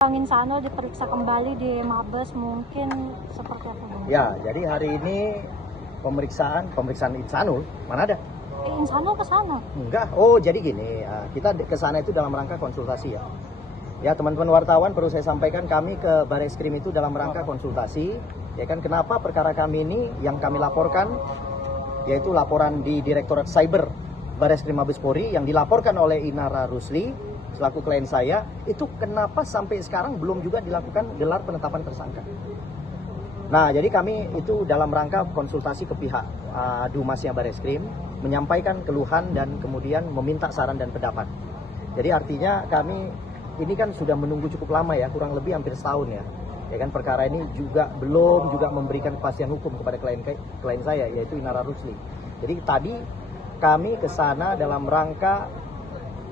Bang Insanul diperiksa kembali di Mabes, mungkin seperti apa Bang? Ya, jadi hari ini pemeriksaan Insanul, mana ada? Insanul ke sana? Enggak, oh jadi gini, kita ke sana itu dalam rangka konsultasi ya. Ya teman-teman wartawan, perlu saya sampaikan kami ke Bareskrim itu dalam rangka konsultasi. Ya kan, kenapa perkara kami ini yang kami laporkan, yaitu laporan di Direktorat Cyber Bareskrim Mabes Polri yang dilaporkan oleh Inara Rusli selaku klien saya, itu kenapa sampai sekarang belum juga dilakukan gelar penetapan tersangka. Nah, jadi kami itu dalam rangka konsultasi ke pihak Dumasnya Bareskrim, menyampaikan keluhan dan kemudian meminta saran dan pendapat. Jadi artinya kami ini kan sudah menunggu cukup lama ya, kurang lebih hampir setahun ya. Ya kan, perkara ini juga belum juga memberikan kepastian hukum kepada klien saya, yaitu Inara Rusli. Jadi tadi kami ke sana dalam rangka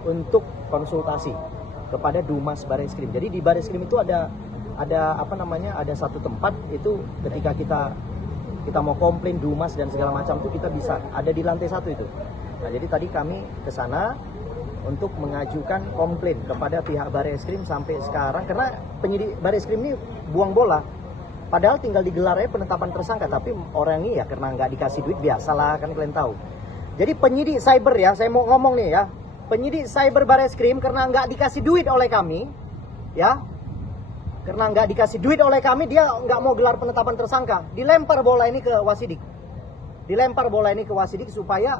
untuk konsultasi kepada Dumas Bareskrim. Jadi di Bareskrim itu ada satu tempat itu ketika kita mau komplain Dumas dan segala macam itu kita bisa ada di lantai 1 itu. Nah, jadi tadi kami ke sana untuk mengajukan komplain kepada pihak Bareskrim sampai sekarang karena penyidik Bareskrim ini buang bola. Padahal tinggal digelar aja penetapan tersangka, tapi orang ini ya karena nggak dikasih duit, biasalah kan kalian tahu. Jadi penyidik cyber ya, saya mau ngomong nih ya, penyidik cyber Bareskrim karena nggak dikasih duit oleh kami, ya, karena nggak dikasih duit oleh kami, dia nggak mau gelar penetapan tersangka, dilempar bola ini ke Wasidik, supaya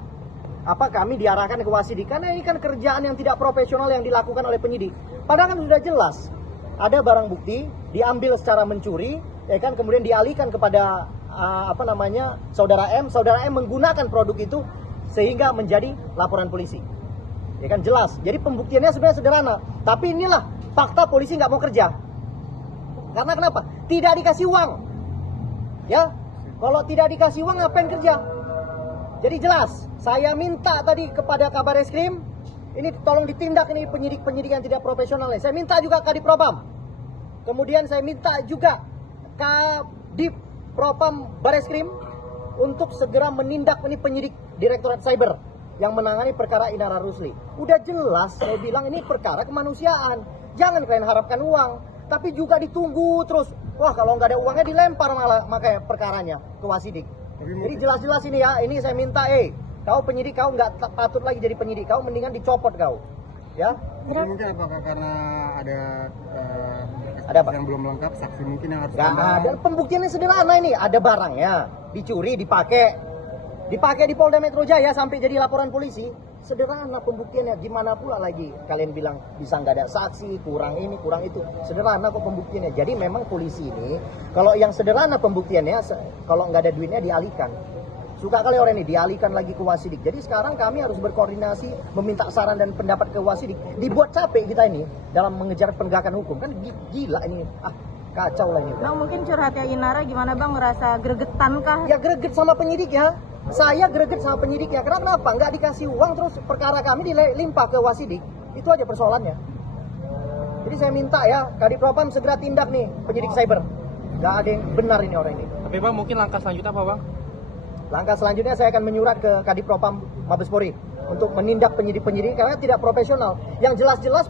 kami diarahkan ke Wasidik, karena ini kan kerjaan yang tidak profesional yang dilakukan oleh penyidik. Padahal kan sudah jelas ada barang bukti diambil secara mencuri, ya kan, kemudian dialihkan kepada saudara M menggunakan produk itu sehingga menjadi laporan polisi. Ya kan, jelas. Jadi pembuktiannya sebenarnya sederhana. Tapi inilah fakta, polisi nggak mau kerja. Karena kenapa? Tidak dikasih uang. Ya, kalau tidak dikasih uang ngapain kerja? Jadi jelas. Saya minta tadi kepada Kabareskrim, ini tolong ditindak ini penyidik yang tidak profesional. Saya minta juga Kadipropam. Kemudian saya minta juga Kadipropam Bareskrim untuk segera menindak ini penyidik Direktorat Cyber yang menangani perkara Inara Rusli. Udah jelas saya bilang ini perkara kemanusiaan. Jangan kalian harapkan uang, tapi juga ditunggu terus. Wah, kalau nggak ada uangnya dilempar malah makanya perkaranya ke Wasidik. Jadi jelas-jelas ini ya, ini saya minta, kau penyidik, kau nggak patut lagi jadi penyidik, kau mendingan dicopot kau. Ya. Jadi mungkin apakah karena ada apa? Yang belum lengkap, saksi mungkin yang harus nggak ada. Pembuktiannya sederhana ini, ada barangnya, dicuri, dipakai di Polda Metro Jaya sampai jadi laporan polisi. Sederhana pembuktiannya. Gimana pula lagi kalian bilang bisa nggak ada saksi, kurang ini, kurang itu. Sederhana kok pembuktiannya. Jadi memang polisi ini, kalau yang sederhana pembuktiannya, kalau nggak ada duitnya dialihkan. Suka kali orang ini dialihkan lagi ke Wasidik. Jadi sekarang kami harus berkoordinasi, meminta saran dan pendapat ke Wasidik. Dibuat capek kita ini dalam mengejar penegakan hukum. Kan gila ini. Kacau lah ini. Bang, mungkin curhatnya Inara gimana Bang? Ngerasa gregetan kah? Ya greget sama penyidik ya. Saya greget sama penyidiknya. Kenapa? Nggak dikasih uang terus perkara kami dilimpah ke Wasidik. Itu aja persoalannya. Jadi saya minta ya, Kadipropam segera tindak nih penyidik cyber. Nggak ada yang benar ini orang ini. Tapi Bang, mungkin langkah selanjutnya apa Bang? Langkah selanjutnya saya akan menyurat ke Kadipropam Mabes Polri untuk menindak penyidik-penyidik karena tidak profesional. Yang jelas-jelas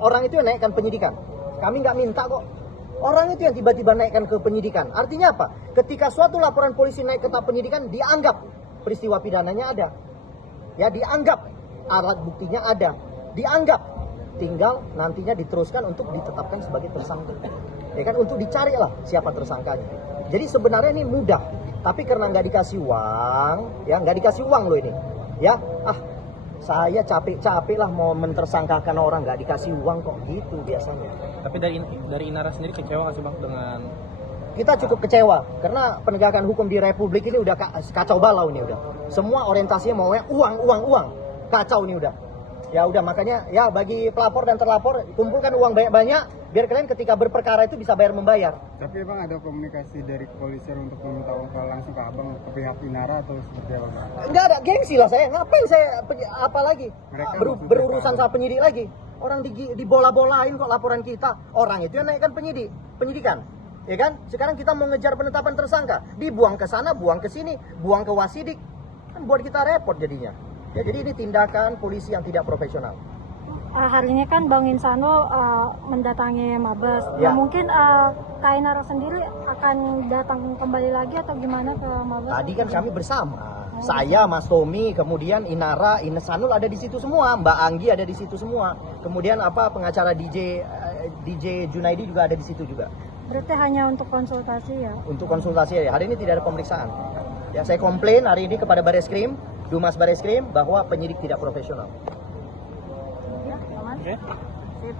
orang itu yang naikkan penyidikan. Kami nggak minta kok. Orang itu yang tiba-tiba naikkan ke penyidikan. Artinya apa? Ketika suatu laporan polisi naik ke tahap penyidikan, dianggap peristiwa pidananya ada. Ya, dianggap alat buktinya ada. Dianggap. Tinggal nantinya diteruskan untuk ditetapkan sebagai tersangka. Ya kan, untuk dicari lah siapa tersangkanya. Jadi sebenarnya ini mudah. Tapi karena nggak dikasih uang, ya nggak dikasih uang loh ini. Ya, saya capek-capek lah mau mentersangkakan orang, nggak dikasih uang kok gitu biasanya. Tapi dari Inara sendiri kecewa nggak sih Bang dengan? Kita cukup kecewa karena penegakan hukum di Republik ini udah kacau balau ini udah. Semua orientasinya maunya uang, kacau ini udah. Ya udah, makanya ya bagi pelapor dan terlapor kumpulkan uang banyak-banyak biar kalian ketika berperkara itu bisa bayar membayar. Tapi Bang, ada komunikasi dari kepolisian untuk meminta uang langsung ke Abang, ke pihak Inara atau seperti apa? Enggak ada, gengsi lah saya. Ngapain saya apa lagi? Berurusan sama penyidik lagi. Orang dibola-bolain kok laporan kita. Orang itu yang naikkan penyidikan. Ya kan? Sekarang kita mau ngejar penetapan tersangka, dibuang ke sana, buang ke sini, buang ke Wasidik. Kan buat kita repot jadinya. Ya, jadi ini tindakan polisi yang tidak profesional. hari ini kan Bang Insano mendatangi Mabes. Ya. Ya mungkin Kak Inara sendiri akan datang kembali lagi atau gimana ke Mabes? Tadi kan kami bersama. Saya, Mas Tommy, kemudian Inara, Ines Sanul ada di situ semua, Mbak Anggi ada di situ semua. Kemudian pengacara DJ Junaidi juga ada di situ juga. Berarti hanya untuk konsultasi ya? Untuk konsultasi ya. Hari ini tidak ada pemeriksaan. Ya, saya komplain hari ini kepada Bareskrim, Dumas Bareskrim bahwa penyidik tidak profesional. Ya, aman. Oke. Sip.